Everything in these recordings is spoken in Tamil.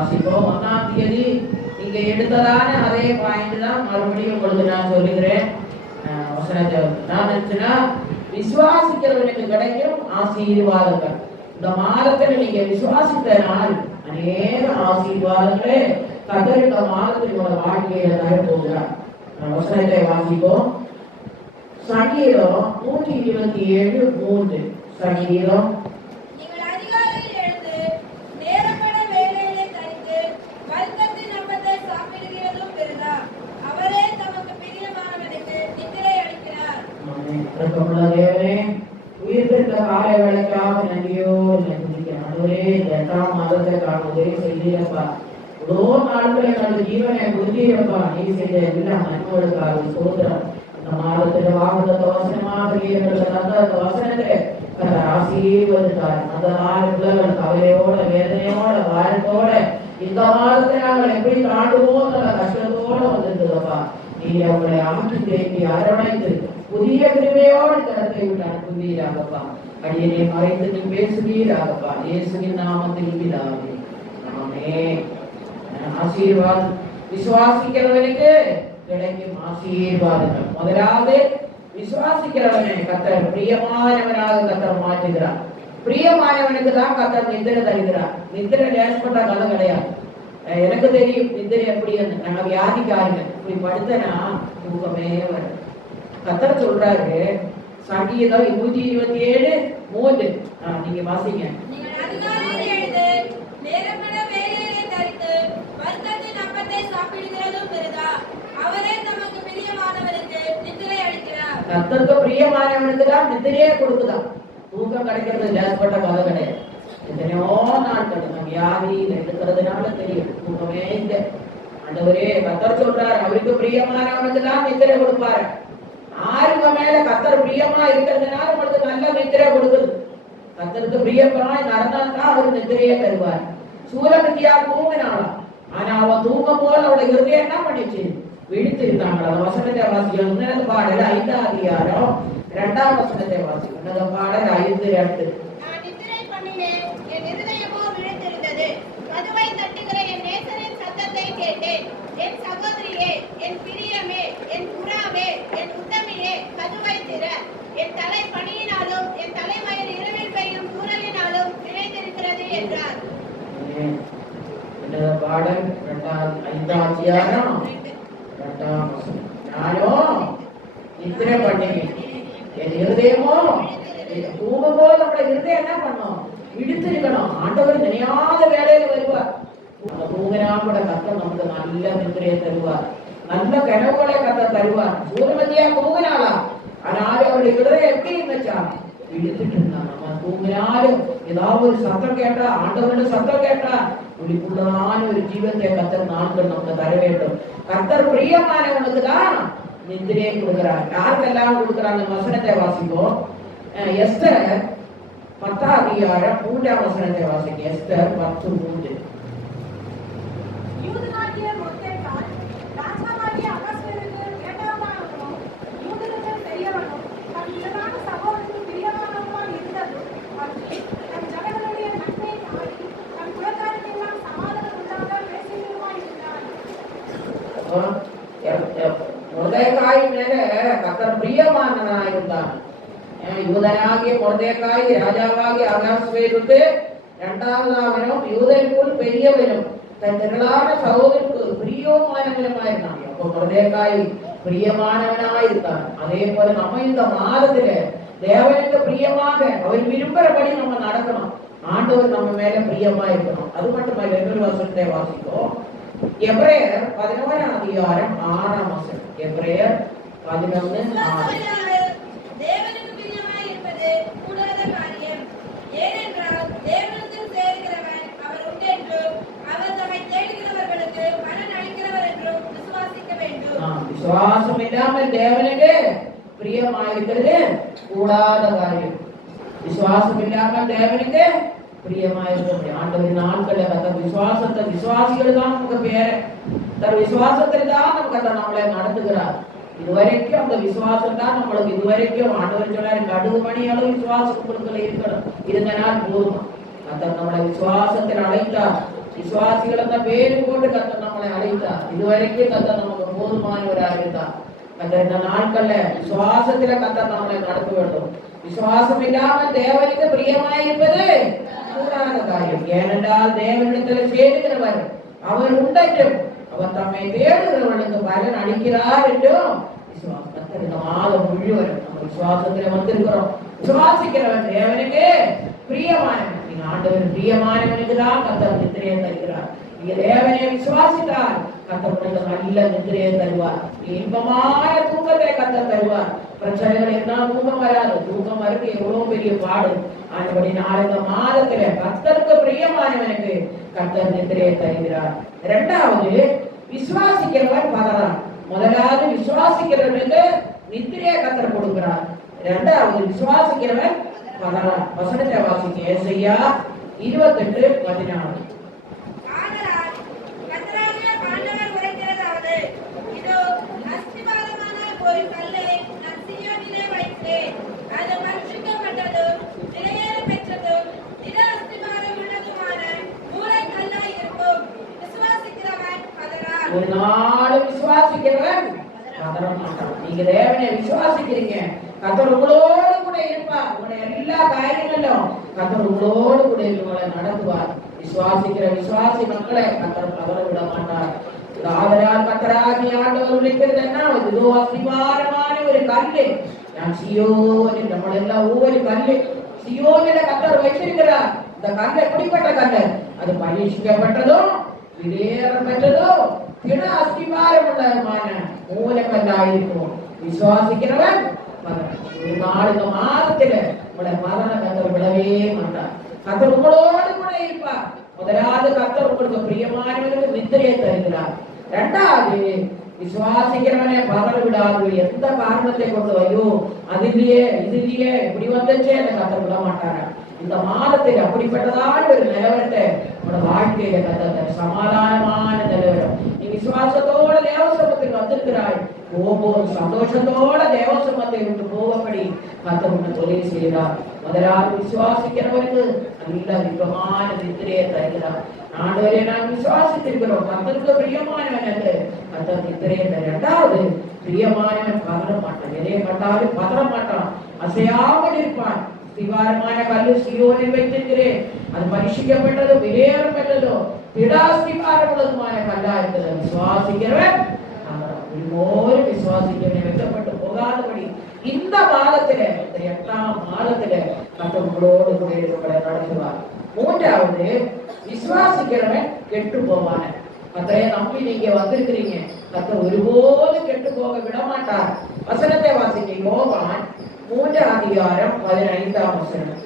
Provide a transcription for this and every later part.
வாசிப்போம். 1ஆம் தேதி நீங்க எடுத்ததான அதே பாயிண்ட் தான் மறுபடியும் உங்களுக்கு நான் சொல்லுகிறேன். வசனத்தை நான் நினைச்சுன்னா விசுவாசிக்கிறவனுக்கு கிடைக்கும் ஆசீர்வாதங்கள். இந்த மாதத்தில் நீங்க விசுவாசித்த நாள் அநேக ஆசீர்வாதங்களே கர்த்தர் இந்த மாதத்தில் உங்களோட வாழ்க்கையில தர போகிறார். வசனத்தை வாசிப்போம். சங்கீதம் 127:3. சங்கீதம் உயிர்த்த காலை வேலைக்காக நன்றியோடு நன்றிக்கிறேன். இந்த 8ஆம் மாதத்திற்கான உதவி செய்தீரப்பா. இவ்வளோ நாட்கள் என்னோட ஜீவனை புரிஞ்சியப்பா. நீ செய்த எல்லா நன்மைகளுக்காக சோதரம். இந்த மாதத்துல வாக்குத்த வசனமாக அந்த வசனத்தை ஆசீர்வதித்தார். அந்த 4 பிள்ளைகள் கவலையோட வேதனையோட வாரத்தோட இந்த மாதத்தை நாங்கள் எப்படி தாண்டுவோம் அந்த கஷ்டத்தோட வந்திருக்கிறப்பா. நீ அவங்களை அமைச்சு தேடி அரவணைத்து புதிய கிருபையோடு கருத்தை விட்டு அனுப்புவீராகப்பா. அடியனை மறைத்து நீ பேசுவீராகப்பா. இயேசுவின் நாமத்தில் பிதாவே ஆமென். ஆசீர்வாதம் விசுவாசிக்கிறவனுக்கு கிடைக்கும் ஆசீர்வாதங்கள். முதலாவது விசுவாசிக்கிறவனை கர்த்தர் பிரியமானவனாக கர்த்தர் மாற்றுகிறார். பிரியமானவனுக்கு தான் கர்த்தர் நித்திரை தருகிறார். நித்திரை லேசப்பட்ட கதை கிடையாது. எனக்கு தெரியும் நித்திரை எப்படி. நாங்க வியாதிக்காரங்க இப்படி படுத்தனா தூக்கமே வரும். கர்த்தர் சொல்றாரு சங்கீதம் 127:3. நீங்க வாசிங்க. கர்த்தருக்கு பிரியமானவனுக்கு தான் நித்திரையே கொடுக்குதான். தூக்கம் கிடைக்கிறது லேசப்பட்ட கதை கிடையாது. எத்தனையோ நாட்கள் நம்ம வியாதியில இருக்கிறதுனால தெரியும் தூக்கமே இல்லை. ஆண்டவரே கர்த்தர் சொல்றாரு அவருக்கு பிரியமானவனுக்கு தான் நித்திரை கொடுப்பாரு. ஆறுங்க மேல கர்த்தர் பிரியமா இருக்கிறதுனால உங்களுக்கு நல்ல நித்திரை கொடுக்குது. கர்த்தருக்கு பிரியமாய் நடந்தால்தான் அவர் நித்திரையே தருவார். சூரமித்தியா தூங்கினாலாம். ஆனா அவன் தூங்கும் போல அவளோட இருதயம் என்ன பண்ணிச்சு? விழித்திருந்தாங்க. அந்த வசனத்தை வாசிக்கணும். உன்னத பாடல் 5ஆம் அதிகாரம் 2ஆம் வசனத்தை வாசிக்கணும். உன்னத பாடல் 5:2. என் சகோதரியே, என் பிரியமே, என் புறாவே, என் உத்தமியே, கதவை திற. என் தலை பனியினாலும் என் தலைமயிர் இரவில் பெய்யும் தூறலினாலும் நிறைந்திருக்கிறது என்றார். பாடல் 5ஆம் அதிகாரம் 2ஆம் வசனம். நானும் நித்திரை பண்ணினேன், என் இருதயமோ தூங்கும் போது நம்முடைய இருதயம் என்ன பண்ணும்? விடுத்திருக்கணும். ஆண்டவர் நினையாத வேலையில வருவார். தூங்கினாமோட கர்த்தர் நமக்கு நல்ல நித்திரையை தருவார். நல்ல கனவுகளை கர்த்தர் தருவார். சூரமதியா தூங்கினாளா? ஆனாலும் அவருடைய இருதயம் எப்படி இருந்துச்சா? விடுத்துட்டு இருந்தாங்க. நம்ம தூங்கினாலும் ஏதாவது ஒரு சத்தம் கேட்டா, ஆண்டவருடைய சத்தம் கேட்டா உள்ளான ஒரு ஜீவத்தை கர்த்தர் நாட்கள் நமக்கு தர வேண்டும். கர்த்தர் பிரியமானவனுக்கு தான் நித்திரையை கொடுக்கிறார். யாருக்கெல்லாம் கொடுக்கிறாங்க? வசனத்தை வாசிப்போம். எஸ்தர் 10ஆம் அதிகாரம் 3ஆம் வசனத்தை வாசிக்க. எஸ்தர் 10:3. மொர்தெகாய் மேல கர்த்தர் பிரியமானவனாயிருந்தான். யூதனாகிய மொர்தெகாய் ராஜாவாகிய அகாஸ்வேருக்கு 2ஆவதாவனும் யூதனுக்குள் பெரியவனும் தன் திரளான சகோதரருக்கு பிரியமானவனுமாயிருந்தான். அப்போ மொர்தெகாய் பிரியமானவனாயிருந்தான். அதே போல நம்ம இந்த மாதத்துல தேவனுக்கு பிரியமாக அவர் விரும்புறபடி நம்ம நடக்கணும். ஆண்டவர் நம்ம மேல பிரியமா இருக்கணும். அது மட்டும் இன்னொரு வசனத்தை வாசிப்போம். எபிரேயர் 11ஆம் அதிகாரம் 6ஆம் வசனம். எபிரேயர் 11:6. தேவனுக்கு பிரியமாய் இருப்பது கூடாத காரியம். ஏனென்றால் தேவனுக்குள் சேர்கிறவன் அவர் உண்டென்றும் அவர் தம்மை தேடுகிறவர்களுக்கு பலன் அளிக்கிறவர் என்றும் விசுவாசிக்க வேண்டும். விசுவாசம் இல்லாமல் தேவனுக்கு பிரியமாய் இருக்கிறது கூடாத காரியம். விசுவாசம் இல்லாமல் தேவனுக்கு பிரியமாயிருக்க முடியும். ஆண்டவரின் ஆட்களை கத்த விசுவாசத்தை விசுவாசிகள் தான் நமக்கு பேரு. தன் விசுவாசத்தில் தான் நமக்கு நம்மளை நடத்துகிறார். இதுவரைக்கும் அந்த விசுவாசம் தான் நம்மளுக்கு இதுவரைக்கும் ஆண்டவர் சொன்னாரு கடுகு மணி அளவு விசுவாசம் கொடுக்கல இருக்கணும். இருந்த நாள் போதும். அந்த நம்மளை விசுவாசத்தில் அழைத்தார். விசுவாசிகள் அந்த பேரு போட்டு கர்த்தர் நம்மளை அழைத்தார். இதுவரைக்கும் கர்த்தர் நமக்கு போதுமானவராக இருந்தார். கர்த்தர் இந்த நாட்கள்ல விசுவாசத்துல கர்த்தர் நம்மளை நடத்த வேண்டும். விசுவாசம் இல்லாமல் தேவனுக்கு பிரியமாயிருப்பது கூடாத காரியம். ஏனென்றால் தேவனிடத்தில் சேருகிறவர் அவர் உண்டென்றும் அவர் தம்மை தேடுகிறவர்களுக்கு பலன் அளிக்கிறார் என்றும் விசுவாசம். கர்த்தர் இந்த மாதம் முழுவதும் நம்ம விசுவாசத்துல வந்திருக்கிறோம். விசுவாசிக்கிறவன் தேவனுக்கு பிரியமானவன். நீங்க ஆண்டவர் பிரியமானவனுக்கு தான் கர்த்தர் நித்திரையை தருகிறார். நீங்க தேவனை விசுவாசித்தால் கர்த்தர் உங்களுக்கு நல்ல நித்திரையை தருவார். இன்பமான தூக்கத்தை கர்த்தர் தருவார். பிரச்சனைகள் இருந்தால் தூக்கம் வராது. தூக்கம் வரது எவ்வளவு பெரிய பாடு. ஆண்டபடி நாளை இந்த மாதத்துல கர்த்தருக்கு பிரியமானவனுக்கு கர்த்தர் நித்திரையை தருகிறார். இரண்டாவது, விசுவாசிக்கிறவன் பதறான். முதலாவது விசுவாசிக்கிறவனுக்கு நித்திரையை கர்த்தர் கொடுக்கிறார். இரண்டாவது விசுவாசிக்கிறவன் பதறான். வசனத்தை வாசிக்க ஏசாயா 28:14. ஒரு நாள் விசுவாசிக்கிறவன் பதற மாட்டான். நீங்க தேவனை விசுவாசிக்கிறீங்க, கர்த்தர் உங்களோடு கூட இருப்பார். உங்களுடைய எல்லா காரியங்களிலும் கர்த்தர் உங்களோடு கூட உங்களை நடத்துவார். விசுவாசி மக்களை கர்த்தர் பதற விட மாட்டார். ஆதலால் கர்த்தராகிய ஆண்டவர் உரைக்கிறது என்ன? இதோ அஸ்திபாரமான ஒரு கல்லு நான் சீயோனில், நம்ம எல்லாம் ஒவ்வொரு கல்லு சீயோனில கர்த்தர் வைத்திருக்கிறார். இந்த கல் எப்படிப்பட்ட கல்லு? அது பரீட்சிக்கப்பட்டதும் விலையேற பெற்றதும் திட அஸ்திபாரம் உள்ளதுமான மூலக்கல்லாயிருக்கும். விசுவாசிக்கிறவன் ஒரு நாள் இந்த மாதத்துல உங்களை மரண கர்த்தர் விடவே மாட்டார். கர்த்தர் உங்களோடு கூட இருப்பார். முதலாவது கர்த்தர் உங்களுக்கு பிரியமானவர்களுக்கு நித்திரையை தருகிறார். இரண்டாவது, விசுவாசிக்கிறவனே பதற விடாது. எந்த காரணத்தை கொண்டு ஐயோ அதுலயே இதுலயே இப்படி வந்துச்சே அந்த கர்த்தர் விட மாட்டாரா? இந்த மாதத்தில் அப்படிப்பட்டதான ஒரு நிலவரத்தை உங்களோட வாழ்க்கையில கர்த்தர் சமாதானமான நிலவரம். நீ விசுவாசத்தோட தேவசமத்தில் வந்திருக்கிறாய். ஒவ்வொரு சந்தோஷத்தோட தேவசமத்தை விட்டு போகப்படி கர்த்தர் உன்னை தொழில் செய்கிறார். முதலாவது விசுவாசிக்கிறவருக்கு நல்ல விபமான நித்திரையை தருகிறார். ஆண்டவரே நான் விசுவாசித்திருக்கிறோம், கர்த்தருக்கு பிரியமானவன் என்று கர்த்தர் நித்திரையை தருகிறார். இரண்டாவது, பிரியமானவன் பதற மாட்டான். எதையை கண்டாலும் பதற மாட்டான், அசையாமல் இருப்பான். அஸ்திபாரமான கல்லு சீயோனில் வைத்திருக்கிறேன், அது பரிசுக்கப்பட்டதோ விலையேற பெற்றதோ திடாஸ்திபாரம் உள்ளதுமான கல்லா இருக்கிறது. விசுவாசிக்கிறவன் விசுவாசிக்கிறவனை வெட்டப்பட்டு போகாதபடி இந்த மாதத்தில, இந்த 8ஆம் மாதத்தில கர்த்தர் உங்களோடு கூட உங்களை நடத்துவார். மூன்றாவது, விசுவாசிக்கிறவன் கெட்டு போவான. கர்த்தரை நம்பி நீங்க வந்திருக்கிறீங்க, கர்த்தர் ஒருபோதும் கெட்டு போக விட மாட்டார். வசனத்தை வாசிக்க யோவான் 3:15 வசனம்.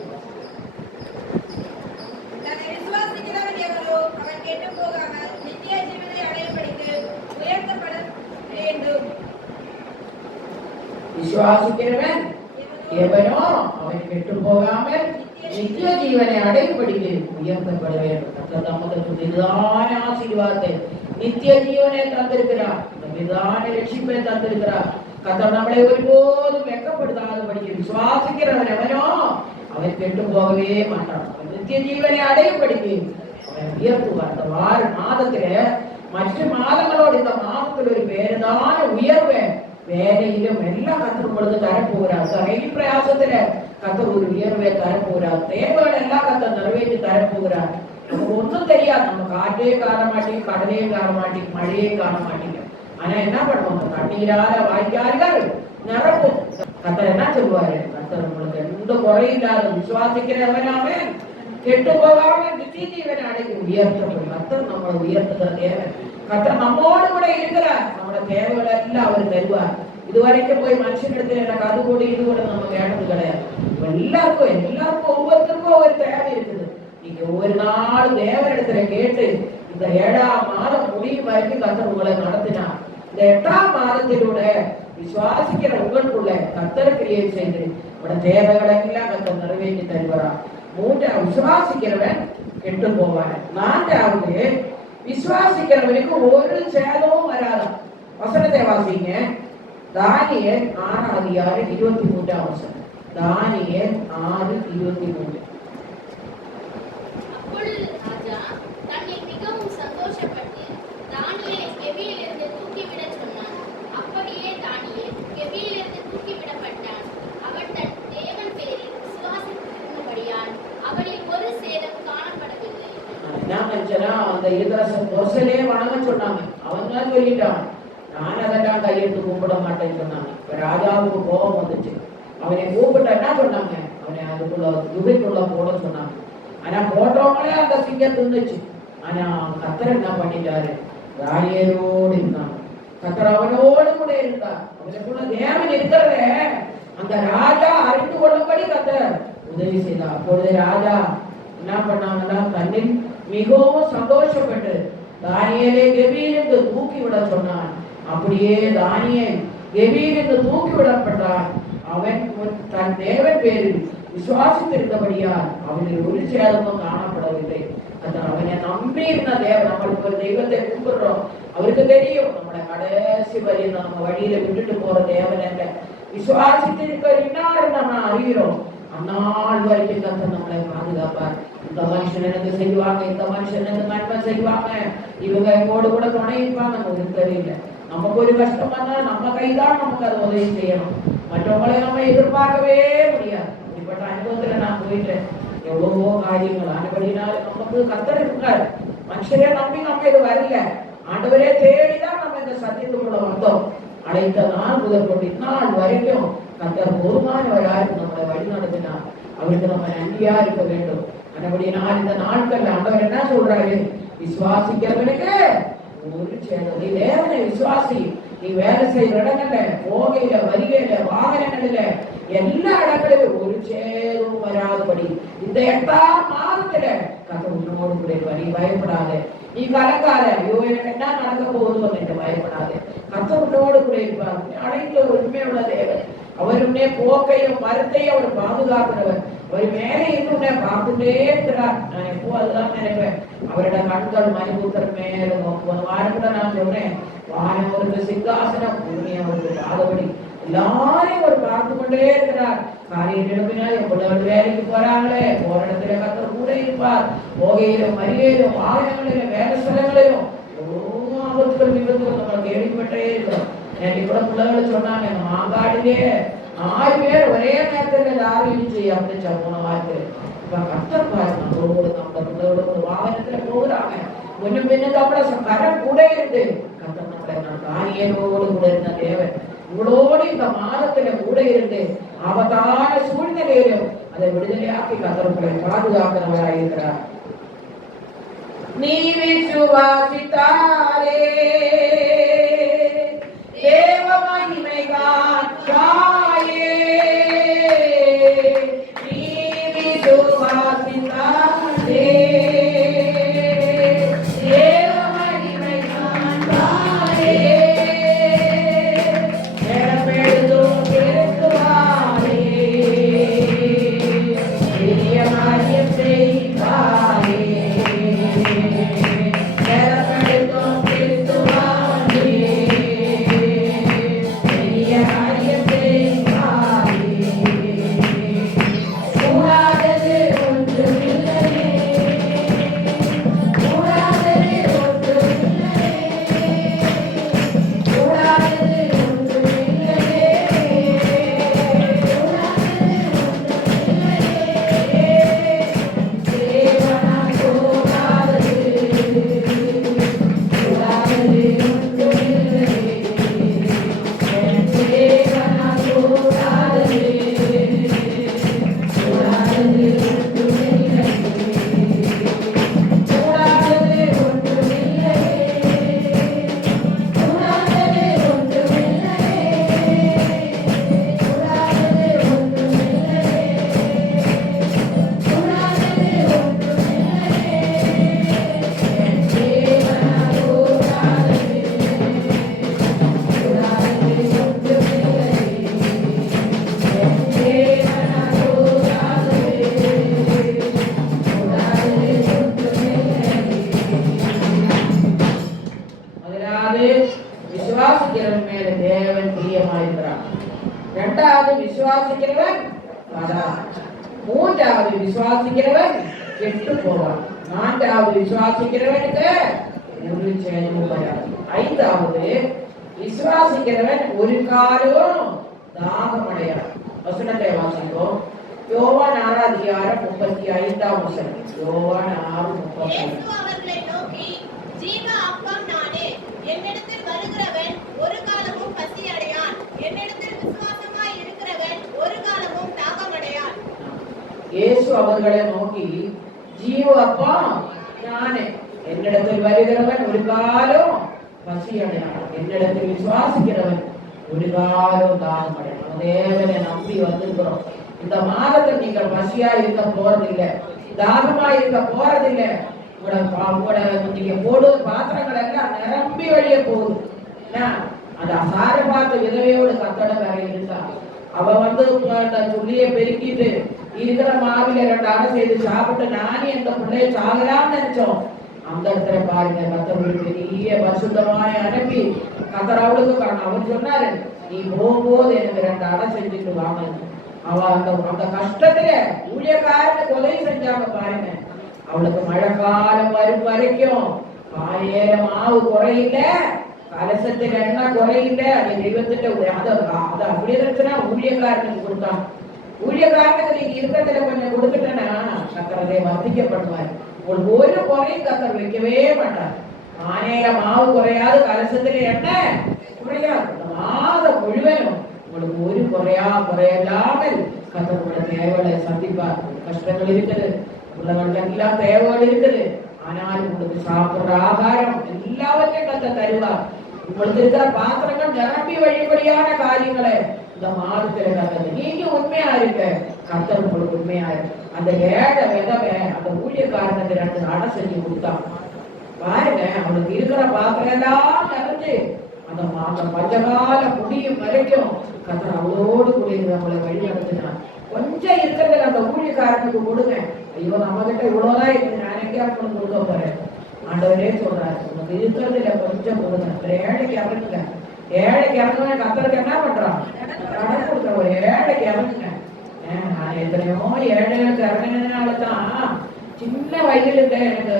விசுவாசிக்கிறவன் எவனோ அவன் கெட்டு போகாமல் நித்திய ஜீவனை அடைபடிக்கு உயர்த்தப்பட வேண்டும். நமக்கு விதான ஆசீர்வாதத்தை நித்திய ஜீவனை தந்திருக்கிறார். விதான ரட்சிப்பை தந்திருக்கிறார். கர்த்தர் நம்மளை ஒருபோதும் வெட்கப்படுத்தாதபடி விசுவாசிக்கிறவன் எவனோ அவன் கெட்டு போகவே மாட்டான். நித்திய ஜீவனை அடைபடிக்கு அவன் உயர்த்துவார். இந்த வார மாதத்துல மற்ற மாதங்களோடு இந்த மாதத்தில் ஒரு வேறுதான உயர்வை வேலையிலும் எல்லாம் கர்த்தர் உங்களுக்கு தரப்போகிறார். கை பிரயாசத்துல கர்த்தர் ஒரு உயர்வை தரப்போகிறார். தேவைகள் எல்லாம் கர்த்தர் நிறைவேற்றி தரப்போகிறார். நமக்கு ஒன்றும் தெரியாது. நம்ம காற்றே காண மாட்டேங்க, கடலையே காண மாட்டேங்க, மழையே காண மாட்டேங்க. ஆனா என்ன பண்ணுவோம்? தண்ணீரால வாய்க்கார்கள் நிரப்பும். கர்த்தர் என்ன சொல்லுவாரு? கர்த்தர் உங்களுக்கு எந்த குறையில்லாத விசுவாசிக்கிறவனாமே கெட்டு போகாம நித்திய ஜீவனை அடைந்து உயர்த்தப்படும். கர்த்தர் நம்மளை உயர்த்துகிற தேவை. கர்த்தர் நம்மோடு கூட இருக்கிறார். நம்மளோட தேவைகளை எல்லாம் அவர் தருவார். இதுவரைக்கும் போய் மனுஷனிடத்துல எனக்கு அது கூட இது கூட நம்ம கேட்டது கிடையாது. எல்லாருக்கும் ஒவ்வொருத்தருக்கும் ஒரு தேவை இருக்குது. நீங்க ஒவ்வொரு நாள் தேவனிடத்துல கேட்டு இந்த 7ஆம் மாதம் முடியும் வரைக்கும் கர்த்தர் உங்களை நடத்தினார். இந்த 8ஆம் மாதத்திலூட விசுவாசிக்கிற உங்களுக்குள்ள கர்த்தர் கிரியை செய்து உங்களோட தேவைகளை எல்லாம் கர்த்தர் நிறைவேற்றி தருவாராம். மூன்றாவது, விசுவாசிக்கிறவன் கெட்டு போவான். நான்காவது, விசுவாசிக்கிறவனுக்கு ஒரு சேதமும் வராதான். வசனத்தை வாசிங்க. தானியேல் 6:23 வசனம். தானியேல் 6:23. அப்பொழுது ராஜா தன்னை மிகவும் அந்த இருக்கிற தோசையிலே வணங்க சொன்னாங்க. அவங்க தான் சொல்லிட்டான், நான் அதெல்லாம் கையெழுத்து கூப்பிட மாட்டேன்னு சொன்னாங்க. இப்ப ராஜாவுக்கு கோபம் வந்துச்சு. அவனை கூப்பிட்ட என்ன சொன்னாங்க, அவனை அதுக்குள்ள துகைக்குள்ள போட சொன்னாங்க. ஆனா போட்டவங்களே அந்த சிங்கம் இருந்துச்சு. ஆனா கத்தர் என்ன பண்ணிட்டாரு, ராணியரோடு இருந்தாங்க. கத்தர் அவனோடு கூட இருந்தார். அவனுக்குள்ள தேவன் இருக்கிறத அந்த ராஜா அறிந்து கொள்ளும்படி கத்தர் உதவி செய்தார். அப்பொழுது ராஜா என்ன பண்ணாங்கன்னா, தன்னில் மிகவும் சந்தோஷப்பட்டு தானியேலை கெபீருக்கு தூக்கி விட சொன்னான். அப்படியே தானியேல் கெபீருக்கு தூக்கி விடப்பட்டான். அவன் தன் தேவன் பேரில் விசுவாசித்திருந்தபடியால் அவனில் ஒரு சேதமும் காணப்படவில்லை. அவனை நம்பி இருந்த தேவன், நம்மளுக்கு ஒரு தெய்வத்தை கூப்பிடுறோம், அவருக்கு தெரியும் நம்மளை கடைசி வரி நம்ம வழியில விட்டுட்டு போற தேவன் என்ற விசுவாசித்திருக்கிறார் நம்ம அறிகிறோம். அந்நாள் வரைக்கும் கர்த்தர் நம்மளை பாதுகாப்பார். இந்த மனுஷன் எனக்கு செய்வாங்க, இந்த மனுஷன் எனக்கு நன்மை செய்வாங்க, இவங்க எங்கோடு கூட துணை இருப்பாங்க, நமக்கு தெரியல. நமக்கு ஒரு கஷ்டம் வந்தா நம்ம கைதான் நமக்கு அதை உதவி செய்யணும். மற்றவங்களை நம்ம எதிர்பார்க்கவே முடியாது. இப்படிப்பட்ட அனுபவத்துல நான் போயிட்டேன். எவ்வளவோ காரியங்கள் அனுபவினால நமக்கு கர்த்தர் இருக்காரு. மனுஷரே நம்பி நம்ம இது வரல, ஆண்டவரே தேடிதான் நம்ம இந்த சத்தியத்துக்குள்ள வந்தோம். அழைத்த நாள் முதற்கொண்டு இந்நாள் வரைக்கும் கர்த்தர் போதுமானவராக நம்மளை வழி நடத்தினார். அவருக்கு நம்ம நன்றியா இருக்க வேண்டும். அப்படினால் இந்த நாட்கள் ஆண்டவர் என்ன சொல்றாரு, விசுவாசிக்கிறவனுக்கு ஒரு சேதம். நீ தேவனை விசுவாசி. நீ வேலை செய்யற இடங்கள்ல, போகையில, வருகையில, வாகனங்கள்ல, எல்லா இடங்களிலும் ஒரு சேதம் வராதபடி இந்த 8ஆம் மாதத்துல கர்த்தர் உன்னோடு கூட வழி. பயப்படாத, நீ கலங்காத, ஐயோ எனக்கு என்ன நடக்க போகுது என்று பயப்படாத. கர்த்தர் உன்னோடு கூட இருப்பார். அனைத்து ஒரு உண்மை உள்ள தேவன். அவருமே போக்கையும் மரத்தையும் அவர் பாதுகாக்கிறவர். அவர் மேலே இன்னும் பார்த்துட்டே இருக்கிறார். நான் எப்போ அதுதான் நினைப்பேன், அவரோட கண்கள் மணிபுத்தர் மேல நோக்குவோம். வாரம் கூட நான் சொல்றேன், வானம் அவருக்கு சிங்காசனம், பூமி அவருக்கு பாதபடி, எல்லாரையும் அவர் பார்த்து கொண்டே இருக்கிறார். காரியம் எழுப்பினா எவ்வளவு வேலைக்கு போறாங்களே, போற இடத்துல கர்த்தர் கூட இருப்பார். போகையிலும் மரியிலும் வாகனங்களிலும் வேலை ஸ்தலங்களிலும் எவ்வளோ ஆபத்துகள் விபத்துகள் நம்ம கேள்விப்பட்டே இருக்கிறோம். நேற்று கூட பிள்ளைகளை சொன்னாங்க, மாங்காடிலே 6 பேர் ஒரே நேரத்தில் லாரிச்சு அப்படிச்சா போன வார்த்தை. இப்ப கர்த்தர் பாருங்க, நம்மளோட நம்ம பிள்ளைகளோட ஒரு வாகனத்துல போகிறாங்க. கொஞ்சம் பின்ன நம்மள கரம் கூட இருந்து கர்த்தர் நம்மளை தானியேலோடு கூட இருந்த தேவன் இவளோடு இந்த மாதத்துல கூட இருந்து ஆபத்தான சூழ்நிலையிலும் அதை விடுதலையாக்கி கர்த்தர்களை பாதுகாக்கிறவராக இருக்கிறார். நீ விசுவாசித்தாரே தேவ மகிமை காண்பாயே. நீ விசுவாசித்தாரே தேவ மகிமை காண்பாயே. எனப்பெழுதும் கிறிஸ்துவாரே பெரிய காரியம் செய்வாரே. எனப்பெழுதும் கிறிஸ்துவாரே பெரிய காரியம் செய்வாரே. கூடாதது ஒன்றுமில்லையே, கூடாதது ஒன்றுமில்லையே, கூடாதது ஒன்றுமில்லையே, கூடாதது ஒன்றுமில்லையே. தேவனால் கூடாதது, கூடாதது ஒன்றுமில்லையே. தேவனால் கூடாதது, கூடாதது ஒன்றுமில்லையே, கூடாதது ஒன்றுமில்லையே, கூடாதது ஒன்றுமில்லையே, கூடாதது ஒன்றுமில்லையே, கூடாதது ஒன்றுமில்லையே. தேவனால் கூடாதது, கூடாதது ஒன்றுமில்லையே. தேவனால் கூடாதது, கூடாதது ஒன்றுமில்லையே. முதலாவது விசுவாசிக்கிறவன் மேல தேவன் பிரியமாயிருக்கிறார். 2வது விசுவாசிக்கிறவன் வரான். 3வது விசுவாசிக்கிறவன் கெட்டு போவான். 4வது விசுவாசிக்கிறவனுக்கு ஒரு சேதமும் வராது. 5வது விசுவாசிக்கிறவன் ஒரு காலம் தாகம் அடையான். வசனத்தை வாசிப்போம். யோவான் 6:35 வசனம். யோவான் 6:35. இயேசு அவர்களை அவர்களை நோக்கி, ஜீவ அப்பம் நானே. என்னிடத்தில் வருகிறவன் ஒரு காலமும் பசி அடையான். என்னிடத்தில் விசுவாசமாய் இருக்கிறவன் ஒரு காலமும் தாகமடையான். இயேசு அவர்களை நோக்கி, ஜீவ அப்பம் நானே. என்னிடத்தில் வருகிறவன் ஒரு காலம் பசி அடையான். என்னிடத்தில் விசுவாசிக்கிறவன் ஒரு காலம் தாகம் அடையான். தேவனை நம்பி வந்திருக்கிறோம். இந்த மாதத்தை நீங்கள் பசியா இருக்க போறதில்லை, தாகமா இருக்க போறதில்லை. நீங்க போடுற பாத்திரங்கள் எல்லாம் நிரம்பி வழிய போகுது. அந்த சார பார்த்த விதவையோடு கத்தட வேற இருந்தா அவ சொல்லிய பெருக்கிட்டு இருக்கிற மாவில 2 அடை செய்து சாப்பிட்டு நானே இந்த பிள்ளைய சாகலாம்னு நினைச்சோம். அந்த இடத்துல பாருங்க, கத்தவளுக்கு பெரிய பரிசுத்தமாய் அனுப்பி கத்தர் அவளுக்கு அவர் சொன்னாரு, நீ போகும்போது எனக்கு 2 அடை செஞ்சுட்டு வாங்க. அவ அந்த கஷ்டத்துல ஊழியக்காரனுக்கு உதவி செஞ்சாங்க பாருங்க. அவளுக்கு மழைக்காலம் வரும் வரைக்கும் காலையில மாவு குறையில, கலசத்துல எண்ணெய் குறையில. அது தெய்வத்திட்ட அதை அப்படியே இருந்துச்சுன்னா ஊழியக்காரனுக்கு கொடுத்தான். ஊழியக்காரனுக்கு நீங்க இருக்கிறதுல கொஞ்சம் கொடுத்துட்டேன்னா கத்தரதை வர்த்திக்கப்படுவார். உங்களுக்கு ஒரு குறையும் கத்தர் வைக்கவே மாட்டார். காலையில மாவு குறையாது, கலசத்துல எண்ணெய் குறையாது. மாதம் முழுவதும் உங்களுக்கு ஒரு குறையில்லாமல் கத்தரோட தேவைகளை சந்திப்பார். கஷ்டங்கள் இருக்குது, உள்ளவர்கள் எல்லாம் தேவைகள் இருக்குது. ஆனாலும் உங்களுக்கு சாப்பிடுற ஆகாரம் எல்லாவற்றையும் கத்த தருவார். உங்களுக்கு இருக்கிற பாத்திரங்கள் நிரம்பி வழிபடியான காரியங்களை இந்த மாதத்துல கத்தது. நீங்க உண்மையா இருக்க, கத்தர் உங்களுக்கு உண்மையா இருக்கு. அந்த ஏழை விதவை அந்த ஊழியக்காரனுக்கு 2 அடை செஞ்சு கொடுத்தான் பாருங்க. அவனுக்கு இருக்கிற பாத்திரம் எல்லாம் நிறைஞ்சு அந்த பஞ்சகால முடியும் வரைக்கும் கத்தர் அவளோடு கூட நம்மளை வழி நடத்தினார். கொஞ்சம் இருக்கிறதுல அந்த ஊழியக்காரனுக்கு கொடுங்க. ஐயோ, நம்ம கிட்ட இவ்வளவுதான் இருக்கு, நான் எங்கேயாவது கொடுக்க போறேன். ஆண்டவரே சொல்றாரு, உனக்கு இருக்கிறதுல கொஞ்சம் கொடுங்க. ஏழைக்கு இறங்குங்க. ஏழைக்கு இறங்குவேன். கத்தருக்கு என்ன பண்றான்? கடன் கொடுக்குற ஒரு ஏழைக்கு இறங்குங்க. நான் எத்தனையோ ஏழைகளுக்கு இறங்கினதுனாலதான் சின்ன வயதுல எனக்கு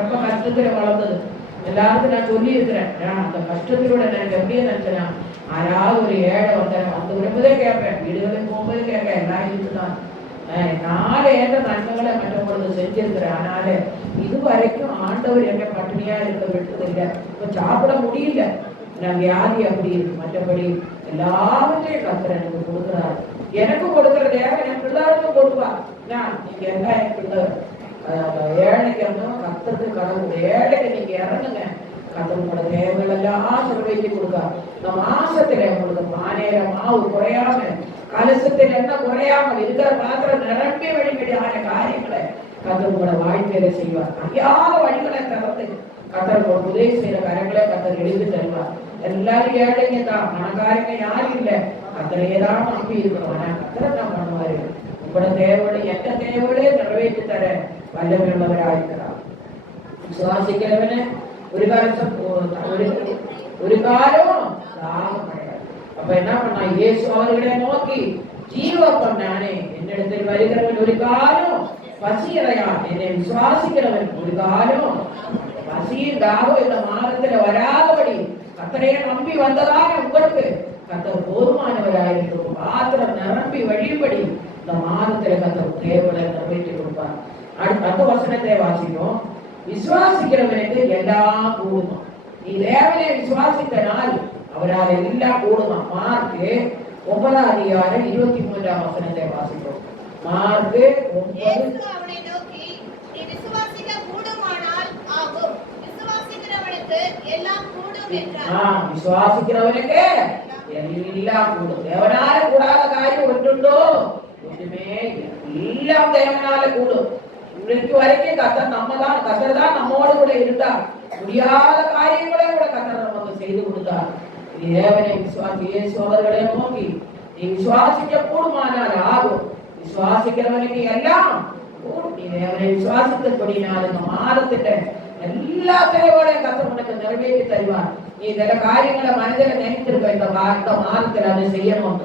ரொம்ப கஷ்டத்துல வளர்ந்தது. எல்லாருக்கும் நான் சொல்லி இருக்கிறேன். அந்த கஷ்டத்திலோட எனக்கு எப்படியே நினைச்சேன், யாராவது ஒரு ஏழை அந்த விரும்பதே கேட்பேன். வீடுகளுக்கு போகும்போது கேட்பேன். எல்லாம் இருக்குதான். 4 ஏற்ற நன்மைகளை மற்றவங்களுக்கு செஞ்சிருக்கிறேன். ஆனால இது வரைக்கும் ஆண்டவர் என்ன பட்டினியா இருக்க விட்டது இல்லை. இப்ப சாப்பிட முடியல, நான் வியாதி அப்படி இருக்கு. மற்றபடி எல்லாவற்றையும் கத்தர் எனக்கு கொடுக்குறாரு. எனக்கு கொடுக்கற தேவை என் பிள்ளைகளுக்கும் கொடுப்பா. நீங்க எல்லாம் என் பிள்ளை ஏழைக்கு இருந்தோம். கத்தருக்கு கடவுள் ஏழைக்கு நீங்க இறங்குங்க. கத்தரோட தேவைகள் எல்லாம் நிறைவேற்றி கொடுக்க. இந்த மாசத்துல உங்களுக்கு பானையில மாவு குறையாம, கலசத்தில் என்ன குறையாமல் இருக்கிற பாத்திரம் நிரம்பி வழிபடியான காரியங்களை கத்தரோட வாழ்க்கையில செய்வார். அறியாத வழிகளை தவிர்த்து கத்தரோட உதவி செய்யற காரியங்களை கத்தர் எழுதி தருவார். எல்லாரும் ஏழைங்க தான், பணக்காரங்க யாரும் இல்லை. கத்தரையேதான் நம்பி இருக்கிறோம். ஆனா கத்தரை தான் பண்ணுவாரு. உங்களோட தேவைகளை எந்த தேவைகளே நிறைவேற்றி தர வல்லமையுள்ளவராயிருக்கிறார். விசுவாசிக்கிறவன ஒரு காலம் தாகம் அடையாது. அப்ப என்ன பண்ணா? இயேசு அவர்களை நோக்கி, ஜீவப்பம் நானே. என்னிடத்தில் வருகிறவன் ஒரு காலம் பசி அடையான். என்னை விசுவாசிக்கிறவன் ஒரு காலம் பசியும் தாகம் இந்த மாதத்துல வராதபடி கத்தரைய நம்பி வந்ததான உங்களுக்கு கத்தர் போதுமானவராயிருக்கும். பாத்திரம் நிரம்பி வழிபடி இந்த மாதத்துல கத்தர் தேவைகளை நிறைவேற்றி கொடுப்பார். அடுத்த வசனத்தை வாசிக்கும். விசுவாசிக்கிறவனுக்கு எல்லாம் கூடுமா. நீ தேவனை விசுவாசித்தனால் அவரால் எல்லாம் கூடுமா. மார்க் 9:23 வசனத்தை வாசிக்கும். மார்க் 9. அவனை நோக்கி, நீ விசுவாசிக்க கூடுமானால் ஆகும். விசுவாசிக்கிறவனுக்கு எல்லாம் கூடும் என்றார். விசுவாசிக்கிறவனுக்கு எல்லாம் கூடும். தேவனால கூடாத காரியம் ஒன்றுண்டோ? ஒன்றுமே எல்லாம் தேவனால கூடும். இன்னைக்கு வரைக்கும் கத்தர் தான் நம்மோடு கூட இருந்தார். முடியாத காரியங்களே கூட கத்தர் நமக்கு செய்து கொடுத்தார். தேவனை இயேசு அவர்களை நோக்கி, நீ விசுவாசிக்க கூடுமானால் ஆகும். விசுவாசிக்கிறவனுக்கு எல்லாம் கூடும். நீ தேவனை விசுவாசித்தபடினால் இந்த மாதத்திட்ட எல்லா தேவைகளையும் கத்தர் உனக்கு நிறைவேற்றி தருவார். நீ சில காரியங்களை மனதில் நினைத்திருக்க, இந்த மாதத்தில் அதை செய்யணும்.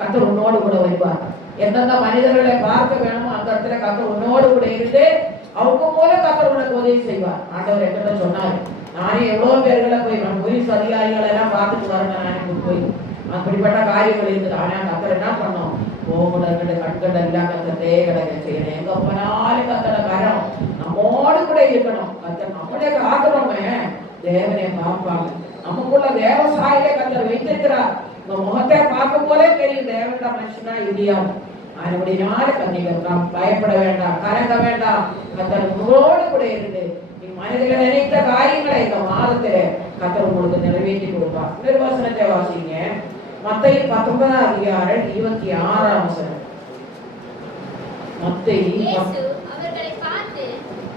கத்தர் உன்னோடு கூட வருவார். எந்தெந்த மனிதர்களை பார்க்க வேணுமோ அந்த இடத்துல கத்தர் உன்னோடு கூட இருந்து அவங்க மூலம் கத்தர் உனக்கு உதவி செய்வார். ஆண்டவர் என்கிட்ட சொன்னாரு, நானே எவ்வளவு பேர்களை போய் போலீஸ் அதிகாரிகள் எல்லாம் பார்த்துட்டு வரேன். நானே போய் அப்படிப்பட்ட காரியங்கள் இருக்குது. ஆனா கத்தர் என்ன பண்ணோம்? கண்கள் எல்லாம் கத்தர் தேவைகளை செய்யணும். எங்க போனாலும் கத்தட கரம் நம்ம நம்மோடு கூட இருக்கணும். கர்த்தர் நம்மளே ஆகிறவங்க தேவனை பார்ப்பாங்க. நமக்குள்ள தேவசாயிலே கர்த்தர் வைத்திருக்கிறார். உங்க முகத்தை பார்க்கும் போதே தெரியும் தேவனோட மனுஷனா இல்லையா. அதுபடினால கண்டிப்பா பயப்பட வேண்டாம், கலங்க வேண்டாம். கர்த்தர் உங்களோடு கூட இருந்து நீ மனதில் நினைத்த காரியங்களை இந்த மாதத்தில கர்த்தர் உங்களுக்கு நிறைவேற்றி கொடுப்பார். இன்னொரு வசனத்தை வாசிங்க. மத்தேயு 19:26 மத்தேயு அவர்களை பார்த்து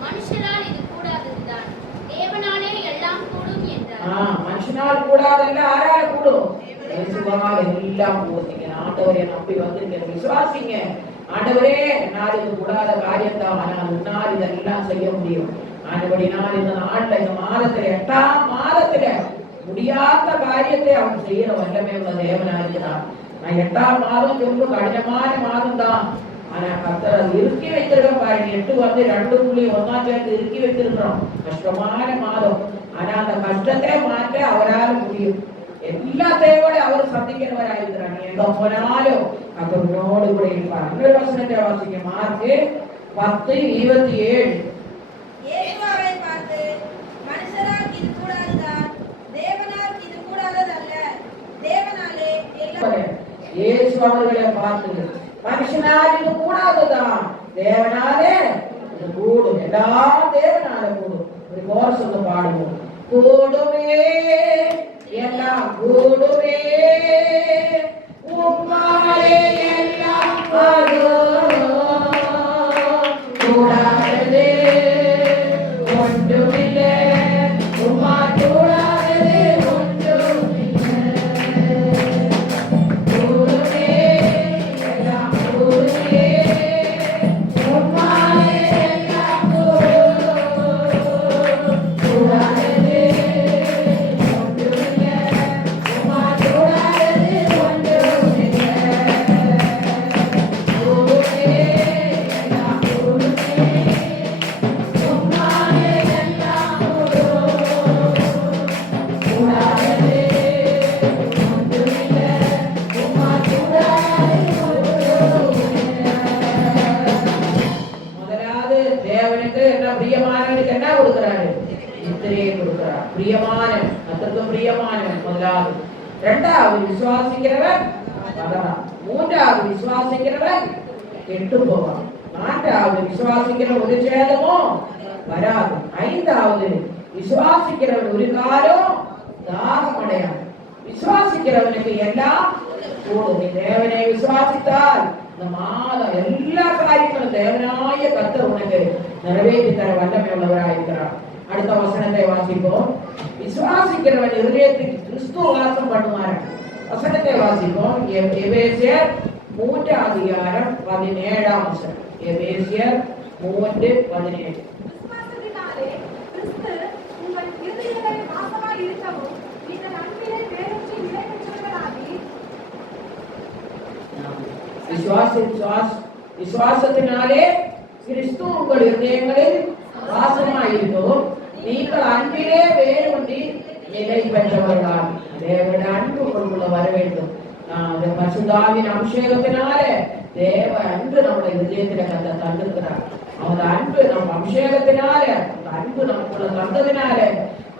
மனுஷரால் இது கூடாததுதான், தேவனாலே எல்லாம் கூடும் என்றார். மனுஷனால் கூடாதல்ல, ஆரால கூடும்? இயேசுவால் எல்லாம் கூடும். நீங்க ஆண்டவரை நம்பி வந்திருக்கீங்க, விசுவாசிங்க. ஆண்டவரே என்னால் இது கூடாத காரியம் தான், ஆனால் உன்னால் இதெல்லாம் செய்ய முடியும். ஆண்டபடினால் இந்த நாள்ல இந்த மாதத்துல 8ஆம் மாதத்துல முடியாத காரியத்தை அவன் செய்யற வல்லமே உள்ள தேவனா இருக்கிறான். நான் 8ஆம் மாதம் ரொம்ப கடினமான மாதம் தான், ஆனா கர்த்தர் அது இறுக்கி வைத்திருக்க பாருங்க. 8 வந்து 2.1 சேர்த்து இறுக்கி வைத்திருக்கிறோம். கஷ்டமான மாதம், ஆனா அந்த கஷ்டத்தை மாற்ற அவரால் முடியும். எல்லா தேவையோட அவர் சந்திக்கிறவராயிருக்கிறார். நீ எங்க போனாலும் கர்த்தரோடு கூட இருப்பார். இன்னொரு வசனத்தை வாசிக்க. மார்க்கு 10:27 இயேசுவை பார்த்து மனுஷரால் இது கூடாததுதான், தேவனால் இது கூடாததல்ல, தேவனாலே எல்லாம். இயேசு அவர்களை பார்த்து மனுஷனால் இது கூடாததுதான், தேவனாலே இது கூடும். எல்லாம் தேவனால கூடும். ஒரு கோரஸ் வந்து பாடுவோம். கூடுமே எல்லாம் கூடுமே, உம்மாலே எல்லாம் கூடாதே ஒன்றுமில்லை, உம்மா கூடாதே ஒன்றுமில்லை. கூடுமே எல்லாம் கூடுமே, உம்மாலே எல்லாம் கூடாதே ஒன்றுமில்லை, உம்மா கூடாதே ஒன்றுமில்லை. கூடுமே எல்லாம் கூடுமே, உம்மாலே எல்லாம் கூடாதே ஒன்றுமில்லை, உம்மா கூடாதே ஒன்றுமில்லை. முதலாவது தேவனுக்கு என்ன பிரியமானவனுக்கு என்ன கொடுக்கிறாரு? நித்திரையை கொடுக்கிறார். பிரியமானவன், கர்த்தருக்கு பிரியமானவன் முதலாவது. இரண்டாவது விசுவாசிக்கிறவன் வளரான். மூன்றாவது விசுவாசிக்கிறவன் கெட்டு போவான். நான்காவது விசுவாசிக்கிற ஒரு சேதமும் வராது. ஐந்தாவது விசுவாசிக்கிறவன் ஒரு காலம் தாகம் அடையாது. விசுவாசிக்கிறவனுக்கு எல்லாம் கூடும். நீ தேவனை விசுவாசித்தால் இந்த மாதம் எல்லா காரியங்களும் தேவனாய கர்த்தர் உனக்கு நிறைவேற்றி தர வல்லமை உள்ளவராயிருக்கிறார். அடுத்த வசனத்தை வாசிப்போம். விசுவாசிக்கிறவன் இருதயத்தில் கிறிஸ்து வாசம் பண்ணுவார். வசனத்தை வாசிப்போம். எபேசியர் 3:17. எபேசியர் 3:17. விசுவாசத்தினாலே கிறிஸ்து உங்கள் இருதயங்களில் வாசமாய் இருக்கவும், நீங்கள் அன்பிலே வேரூன்றி நிலை பெற்றவர்களாகி. விசுவாசத்தினாலே கிறிஸ்து உங்கள் இருதயங்களில் வாசமாயிருக்கும், நீங்கள் அன்பிலே வேரூன்றி நிலை பெற்றவர்களாக. தேவனுடைய அன்பு உங்களுக்குள்ள வர வேண்டும். பரிசுத்தாவின் அபிஷேகத்தினாலே தேவ அன்பு நம்முடைய இதயத்தில கர்த்தர் தந்திருக்கிறார். அந்த அன்பு நம்ம அபிஷேகத்தினால, அந்த அன்பு நமக்குள்ள தந்ததினால,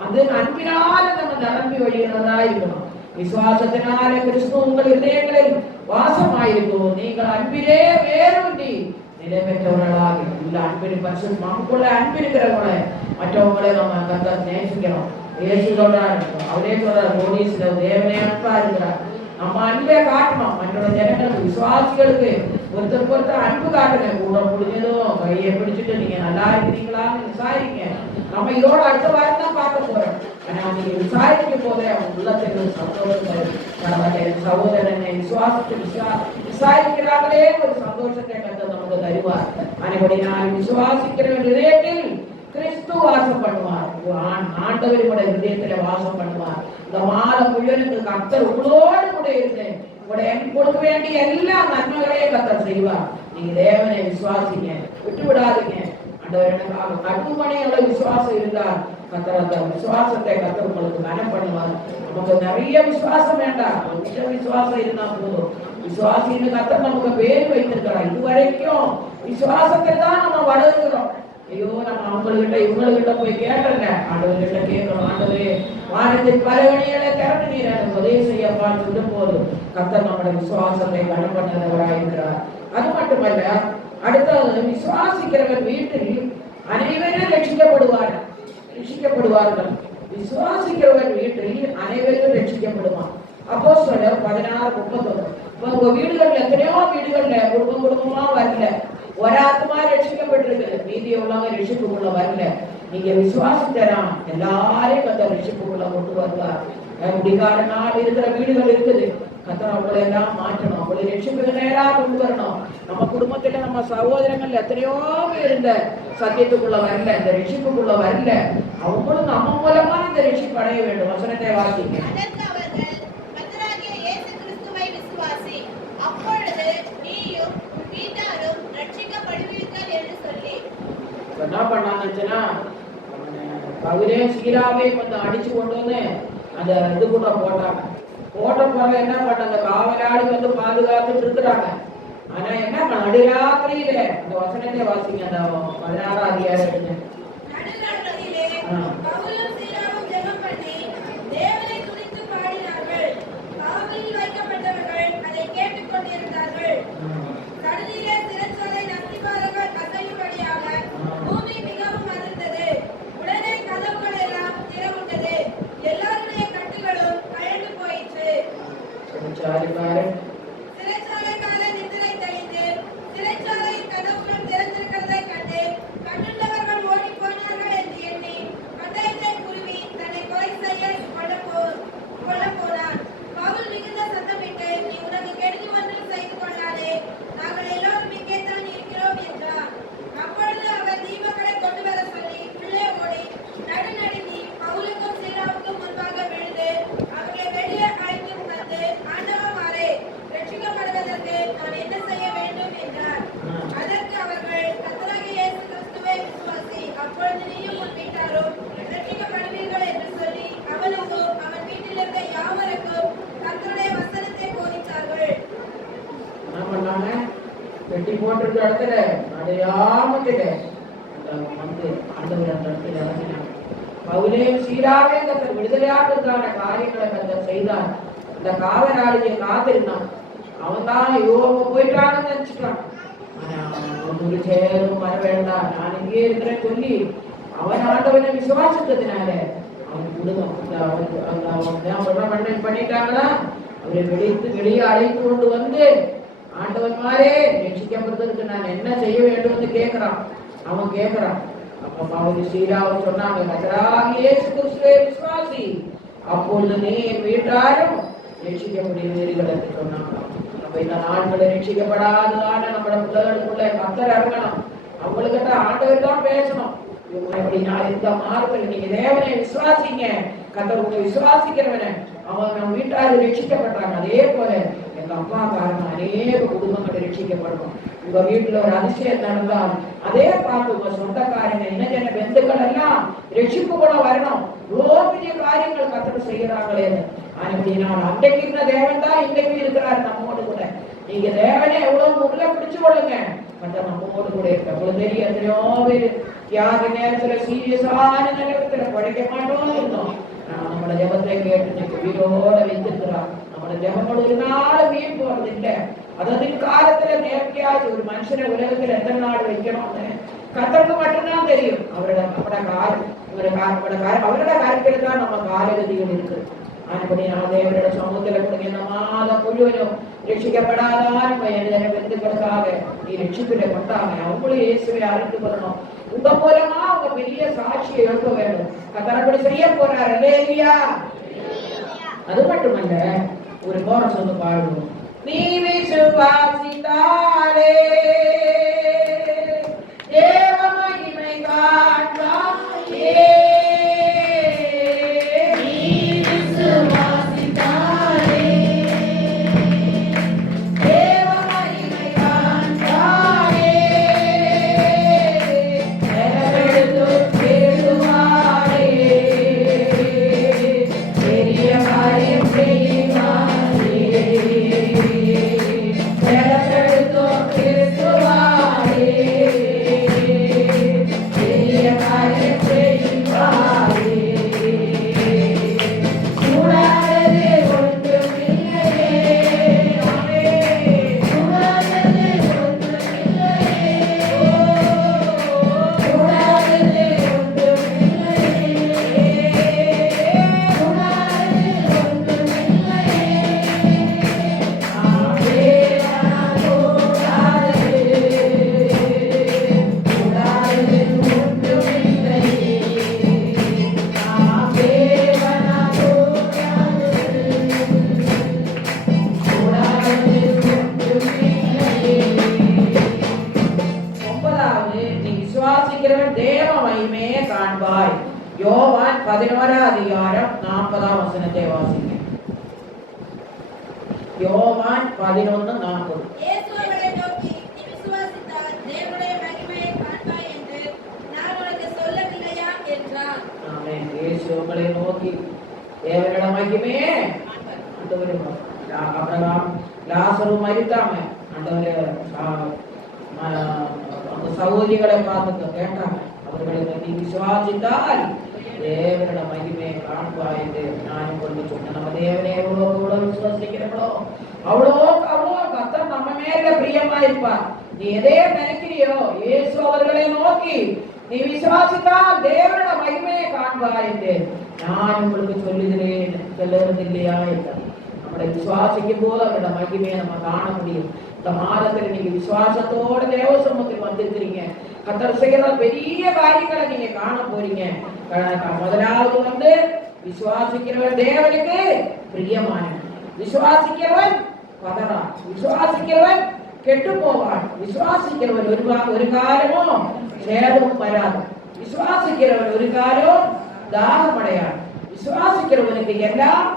அந்த அன்பினால நம்ம நிரம்பி வழிகிறதா இருக்கணும். விசுவாசத்தினாலே கிறிஸ்து உங்கள் இதயங்களில் வாசமாயிருக்கும், நீங்கள் அன்பிலே வேரூன்றி நிலை பெற்றவர்களாக. இல்ல அன்பின் பரிசு நமக்குள்ள அன்பு இருக்கிறவங்கள மற்றவங்களை நம்ம கர்த்தர் நேசிக்கணும். இயேசு சொல்றாரு, அவரே சொல்றாரு, போலீஸ்ல தேவனே அன்பா இருக்கிறார். நம்ம அன்பே காட்டணும். மற்றோட ஜனங்களுக்கு, விசுவாசிகளுக்கு ஒருத்தர் அன்பு காட்டுங்க. கூட முடிஞ்சதும் கையை பிடிச்சிட்டு நீங்க நல்லா இருக்கிறீங்களான்னு விசாரிங்க. நம்ம இதோட அடுத்த வாரம் தான் பார்க்க போறோம். ஆனா நீங்க விசாரிக்க போதே அவங்க உள்ளத்துக்கு சந்தோஷம். சகோதரனை விசுவாசத்தை விசாரிக்கிறாங்களே ஒரு சந்தோஷத்தை கர்த்தர் நமக்கு தருவார். அனைவரை நான் விசுவாசிக்கிற இதயத்தில் கிறிஸ்து வாசம் பண்ணுவார். ஆண்டவரோட இதயத்துல வாசம் பண்ணுவார். இந்த மாதம் முழுவதும் கர்த்தர் உங்களோடு கூட இருந்து உங்களுடைய கொடுக்க வேண்டிய எல்லா நன்மைகளையும் கர்த்தர் செய்வார். நீங்க தேவனை விசுவாசிங்க, விட்டு விடாதீங்க. ஆண்டவருக்காக கட்டுமணி எவ்வளவு விசுவாசம் இருந்தால் கர்த்தர் அந்த விசுவாசத்தை கர்த்தர் உங்களுக்கு கனம் பண்ணுவார். நமக்கு நிறைய விசுவாசம் வேண்டாம், கொஞ்சம் விசுவாசம் இருந்தா போதும். விசுவாசின்னு கர்த்தர் நமக்கு பேர் வைத்திருக்கிறார். இதுவரைக்கும் விசுவாசத்தை தான் நம்ம வளர்க்கிறோம். ஐயோ நம்ம அவங்ககிட்ட இவங்ககிட்ட போய் கேட்டல, ஆண்டவர்கிட்ட கேட்கணும். ஆண்டவரே வானத்தின் பலவழிகளை திறந்து நீர் எனக்கு உதவி செய்யப்பான்னு சொல்லும் போது கர்த்தர் நம்முடைய விசுவாசத்தை கனம் பண்ணதவராயிருக்கிறார். அது மட்டுமல்ல, அடுத்தது விசுவாசிக்கிறவர் வீட்டில் அனைவரும் ரட்சிக்கப்படுவார்கள். விசுவாசிக்கிறவர் வீட்டில் அனைவரும் ரட்சிக்கப்படுவான். அப்போஸ்தலர் 16:31. உங்க வீடுகள்ல எத்தனையோ வீடுகள்ல குடும்பமா வரல, ஒரு ஆத்மா ரட்சிக்கப்பட்டிருக்கு, மீதி உள்ளவங்க ரட்சிப்புக்குள்ள வரல. நீங்க விசுவாசித்தரா எல்லாரையும் அந்த ரட்சிப்புக்குள்ள கொண்டு வருவார். முடிகால நாள் இருக்கிற வீடுகள் இருக்குது, கர்த்தர் அவங்களை எல்லாம் மாற்றணும், அவங்களை ரட்சிப்புக்கு நேரா கொண்டு வரணும். நம்ம குடும்பத்துல நம்ம சகோதரங்கள் எத்தனையோ பேர் இந்த சத்தியத்துக்குள்ள வரல, இந்த ரட்சிப்புக்குள்ள வரல. அவங்களும் நம்ம மூலமா இந்த ரட்சிப்பு அடைய வேண்டும். வசனத்தை வாசிங்க. என்ன பண்ணாங்கன்னா, அவரே சீராவே கொஞ்சம் அடிச்சு கொண்டு வந்து அந்த இது கூட போட்டாங்க. போட்ட பிறகு என்ன பண்ணாங்க, காவலாளி வந்து பாதுகாத்துட்டு இருக்கிறாங்க. ஆனா என்ன பண்ண, நடுராத்திரியில இந்த வசனத்தை வாசிங்க, அந்த 16ஆம் அதிகாரத்துல வெட்டி போட்டிருக்க இடத்துல அடையாமத்தில வந்து ஆண்டவர் அந்த இடத்துல இறங்கினார். பவுலே சீராவே கர்த்தர் விடுதலையாக்குறதுக்கான காரியங்களை கர்த்தர் செய்தார். இந்த காவலாளியை காத்திருந்தான். அவன் தான் யோக போயிட்டான்னு நினைச்சுட்டான். ஆனா அவனுக்கு சேரும் வர வேண்டாம், நான் இங்கே இருக்கிறேன்னு சொல்லி அவன் ஆண்டவனை விசுவாசித்ததுனால அவன் குடும்பம் அவன் பண்ணிட்டாங்கன்னா அவரை வெளியே அழைத்து கொண்டு வந்து ஆண்டவன் மாறே ரட்சிக்கப்படுறதுக்கு நான் என்ன செய்ய வேண்டும் கேட்கிறான். அவன் கேட்கிறான். அப்ப அவன் ஸ்ரீராவன் சொன்னாங்க, கர்த்தராகிய இயேசு கிறிஸ்துவை விசுவாசி, அப்பொழுது நீ வீட்டாரும் ரட்சிக்கப்படுவீர்கள் என்று சொன்னாங்க. நம்ம இந்த நாட்களை ரட்சிக்கப்படாததான நம்மளோட பிள்ளைகளுக்குள்ள கர்த்தர் இறங்கணும். அவங்களுக்கிட்ட ஆண்டவர் தான் பேசணும். அப்படின்னா இந்த மார்க்கத்தில் நீங்க தேவனை விசுவாசிங்க, கர்த்தர் உங்களை விசுவாசிக்கிறவன அவங்க நம்ம வீட்டாரு ரட்சிக்கப்பட்டாங்க. அதே போல எங்க அப்பா காரணம் அநேக குடும்பங்கள் ரட்சிக்கப்படணும். உங்க வீட்டுல ஒரு அதிசயம் நடந்தால் அதே பார்த்து உங்க சொந்தக்காரங்க இனஜன பெந்துக்கள் எல்லாம் ரட்சிப்பு கூட வரணும். இவ்வளோ பெரிய காரியங்கள் கர்த்தர் செய்யறாங்களே. அப்படின்னா அன்றைக்கு இருந்த தேவன் தான் இன்றைக்கு இருக்கிறார் நம்மோடு கூட. நீங்க தேவனே எவ்வளவு உள்ள பிடிச்சு கொள்ளுங்க, கர்த்தர் நம்மோடு கூட இருக்க. அவ்வளவு தெரிய எத்தனையோ பேர் தியாக நேரத்துல சீரியஸான நேரத்துல படிக்க மாட்டோம் இருந்தோம். நம்மளோட ஜபத்தை கேட்டு வீரோட வைத்திருக்கிறார். நம்மளோட ஜபங்கள் ஒரு நாள் வீண் போறது இல்லை. அதாவது காலத்துல நேர்த்தியாச்சு ஒரு மனுஷனை உலகத்துல எத்தனை நாள் வைக்கணும்னு கர்த்தருக்கு மட்டும்தான் தெரியும். அவரோட காரியத்துல தான் நம்ம காலகதிகள் இருக்கு. அப்படி நம்ம தேவரோட சமூகத்துல கூட இந்த மாதம் முழுவதும் ரட்சிக்கப்படாதான் பெருந்துக்களுக்காக நீ ரட்சிப்பிட கொண்டாங்க. அவங்களும் இயேசுவை அறிந்து கொள்ளணும். உங்க மூலமா அவங்க பெரிய சாட்சியை எழுக்க வேண்டும். கர்த்தர் அப்படி செய்ய போறாரு. அல்லேலூயா. அது மட்டுமல்ல, ஒரு கோரஸ் வந்து பாடுவோம். நீ விசுவாசித்தாலே தேவ மகிமை காண்பாயே. Yes. யோவான் 11:40 வாசிங்க. யோவான் 11:40. இயேசு அவரை நோக்கி, நீ விசுவாசித்தால் தேவனுடைய மகிமையை காண்பாய் என்று நான் உனக்கு சொல்லவில்லையா என்றார். ஆமென். இயேசு உங்களை நோக்கி தேவனுடைய மகிமையே ஆண்டவரே, அபிரகாம் லாசரு மரித்தாம ஆண்டவரே அந்த சகோதரிகளை பார்த்து கேட்டாங்க. அவர்களுக்கு நீ விசுவாசித்தால் தேவனோட மகிமையை காண்பாய் என்று நான் உங்களுக்கு சொன்னேன். நம்ம தேவனை எவ்வளவு விசுவாசிக்கிறோம் அவ்வளோ கர்த்தர் நம்ம மேல பிரியமா இருப்பார். நீ எதே நினைக்கிறியோ இயேசு அவர்களை நோக்கி நீ விசுவாசித்தால் தேவனோட மகிமையை காண்பாய் என்று நான் உங்களுக்கு சொல்லுகிறேன், சொல்லுறது இல்லையா என்றார். நம்மளை விசுவாசிக்கும் போது அவரோட மகிமையை நம்ம காண முடியும். இந்த மாதத்துல நீங்க விசுவாசத்தோட தேவ சமூகத்தில் வந்திருக்கிறீங்க. கர்த்தர் செய்கிற பெரிய காரியங்களை நீங்க காண போறீங்க. முதலாவது விசுவாசிக்கிறவன் தேவனுக்கு பிரியமானவன். விசுவாசிக்கிறவன் பதறான். விசுவாசிக்கிறவன் கெட்டு போவான். விசுவாசிக்கிறவன் ஒரு காலமும் சேதமும் வராது. விசுவாசிக்கிறவன் ஒரு காலம் தாகம் அடையான். விசுவாசிக்கிறவனுக்கு எல்லாம்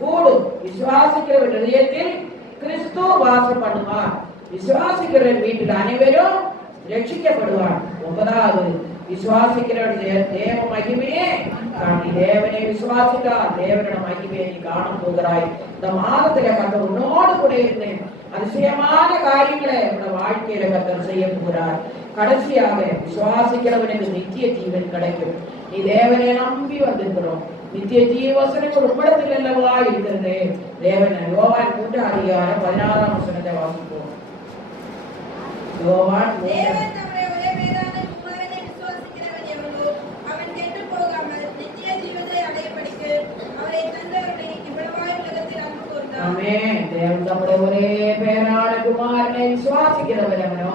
கூடும். விசுவாசிக்கிறவன் இதயத்தில் கிறிஸ்து வாசம் பண்ணுவார். விசுவாசிக்கிறவன் வீட்டில் அனைவரும் ரட்சிக்கப்படுவார். 9வது விசுவாசிக்கிறவன் தேவ மகிமையே காணி. தேவனை விசுவாசித்தால் தேவனோட மகிமையை நீ காண போகிறாய். இந்த மாதத்துல கர்த்தர் உன்னோடு கூட இருந்தேன் அதிசயமான காரியங்களை உன்னோட வாழ்க்கையில கர்த்தர் செய்ய போகிறார். கடைசியாக விசுவாசிக்கிறவனுக்கு நித்திய ஜீவன் கிடைக்கும். நீ தேவனை நம்பி வந்திருக்கிறோம். நித்திய ஜீவசனுக்கு உம்மிடத்தில் அல்லவா இருக்கிறது. தேவன் யோவான் 3:16 வாசிப்போம். யோவான் தேவன் தம்முடைய ஒரே பேரான குமாரனை விசுவாசிக்கிறவன் எவனோ அவன் கெட்டு போகாமல் நித்திய ஜீவத்தை அடையப்படிக்கு அவரை தந்தவருடைய இவ்வளவாய் உலகத்தில் அன்பு கூர்ந்தார். ஆமென். தேவன் தம்முடைய ஒரே பேரான குமாரனை விசுவாசிக்கிறவன் எவனோ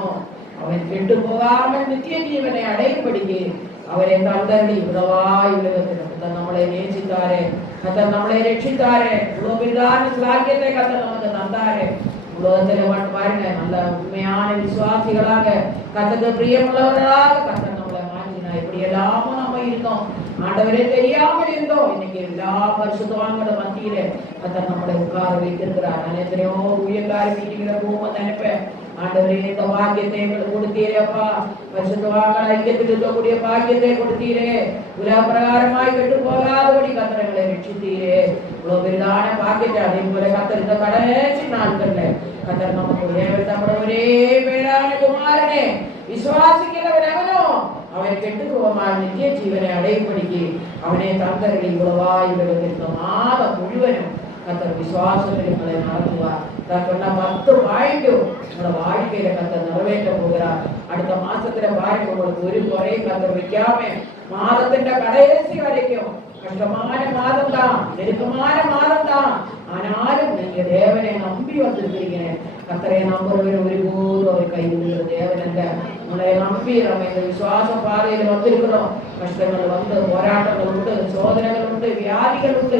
அவன் கெட்டு போகாமல் நித்திய ஜீவனை அடையப்படிக்கு அவரை தந்தருளி இவ்வளவாய் உலகத்தில் நம்மளை நேசித்தாரே, கர்த்தர் நம்மளை ரட்சித்தாரே, இவ்வளவு பெரிதான சாக்கியத்தை கர்த்தர் நமக்கு தந்தாரே. உலகத்துல மட்டும் பாருங்க, நல்ல உண்மையான விசுவாசிகளாக கர்த்தருக்கு பிரியமுள்ளவர்களாக கர்த்தர் நம்மளை மாற்றினா. இப்படி எல்லாமும் நம்ம இருந்தோம், ஆண்டவரே தெரியாமல் இருந்தோம். இன்னைக்கு எல்லா பரிசுத்தவான்களோட மத்தியில கர்த்தர் நம்மளை உட்கார வைத்திருக்கிறார். நான் எத்தனையோ ஊழியக்காரி மீட்டிங்கிற போகும்போது நினைப்பேன், ஆண்டவரே இந்த பாக்கியத்தை எங்களுக்கு கொடுத்தீரே அப்பா, பரிசுத்தவான்கள் ஐக்கியத்தில் இருக்கக்கூடிய பாக்கியத்தை கொடுத்தீரே, உலக பிரகாரமாய் கெட்டு போகாதபடி கர்த்தர்களை ரட்சித்தீரே. இவ்வளவு பெரிதான பாக்கியத்தை அதே போல கர்த்தர் இந்த கடைசி நாட்கள்ல கர்த்தர் நமக்கு ஒரே பேரான குமாரனே விசுவாசிக்கிறவன் எவனோ அவன் கெட்டு போவான் நித்திய ஜீவனை அடையப்படுகி அவனை தந்தருளி இவ்வளவாய் உலகத்திற்கு மாதம் முழுவதும் கர்த்தர் விசுவாசங்களை நடத்துவார். நான் சொன்ன 10 பாயிண்ட் உங்களோட வாழ்க்கையில கர்த்தர் நிறைவேற்ற போகிறார். அடுத்த மாசத்துல பாருங்க, உங்களுக்கு ஒரு குறை கர்த்தர் வைக்காம மாதத்தின் கடைசி வரைக்கும் கஷ்டமான மாதம் தான், நெருக்கமான மாதம் தான், ஆனாலும் நீங்க தேவனை நம்பி வந்திருக்கிறீங்க. கர்த்தரை நம்புறவர் ஒருபோது அவர் கைவிடுகிற தேவன் அல்ல. உங்களை நம்பி நம்ம இந்த விசுவாச பாதையில வந்திருக்கிறோம். கஷ்டங்கள் வந்து, போராட்டங்கள் உண்டு, சோதனைகள் உண்டு, வியாதிகள் உண்டு,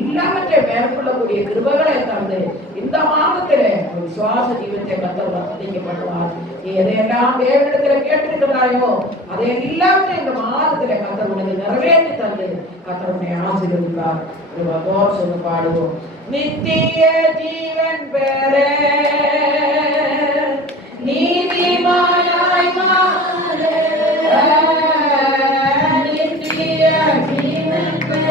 எல்லாவற்றை மேற்கொள்ளக்கூடிய கிருபைகளை தந்து இந்த மாதத்தில விசுவாச ஜீவத்தை கர்த்தர் வர்த்திக்கப்படுவார். நீ எதையெல்லாம் தேவனிடத்துல கேட்டிருக்கிறாயோ அதை எல்லாவற்றையும் இந்த மாதத்தில கர்த்தர் உனக்கு நிறைவேற்றி தந்து கர்த்தர் உன்னை ஆசீர்வதிப்பார். சொல்லு பாடுவோம். நித்திய ஜீவன் பெற நீதிமானாய் மாற, நித்திய ஜீவன் பெற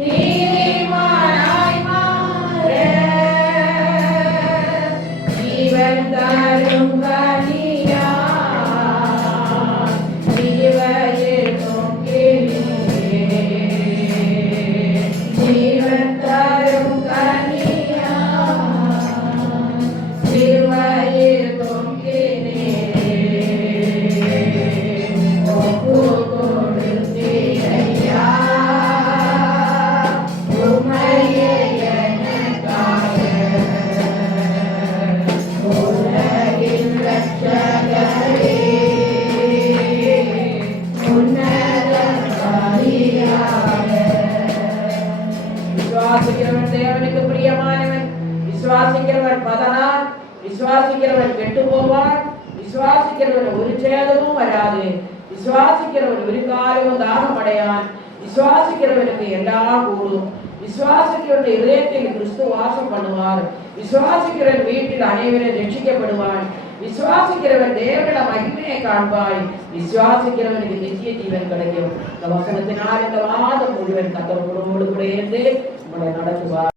நீதிமானாய் மாற, ஜீவன் தரும் கனியா ஜீவனில் ஜீவன் தரும் கனியா சிறுவையில் தொங்கினே ஒப்பு கொடுத்தீரையா உம்மையே எனக்காக உலகின் ரட்சகரே உன்னத பலியாக. விசுவாசிக்கிறவன் தேவனுக்கு பிரியமானவன். விசுவாசிக்கிறவன் பதனான். விசுவாசிக்கிறவன் கெட்டு போவான். விசுவாசிக்கிறவன் ஒரு சேதமும் வராது. விசுவாசிக்கிறவன் ஒரு காலமும் தாகம் அடையான். விசுவாசிக்கிறவனுக்கு எல்லாம் கூடும். விசுவாசிக்கிறவன் இதயத்தில் கிறிஸ்து வாசம் பண்ணுவார். விசுவாசிக்கிறவன் வீட்டில் அனைவரும் ரட்சிக்கப்படுவான். விசுவாசிக்கிறவன் தேவன மகிமையை காண்பாய். விசுவாசிக்கிறவனுக்கு நித்திய ஜீவன் கிடைக்கும். இந்த வசனத்தினால் இந்த வாதம் முழுவன் கத்தரோடு கூட இருந்து உங்களை நடத்துவார்.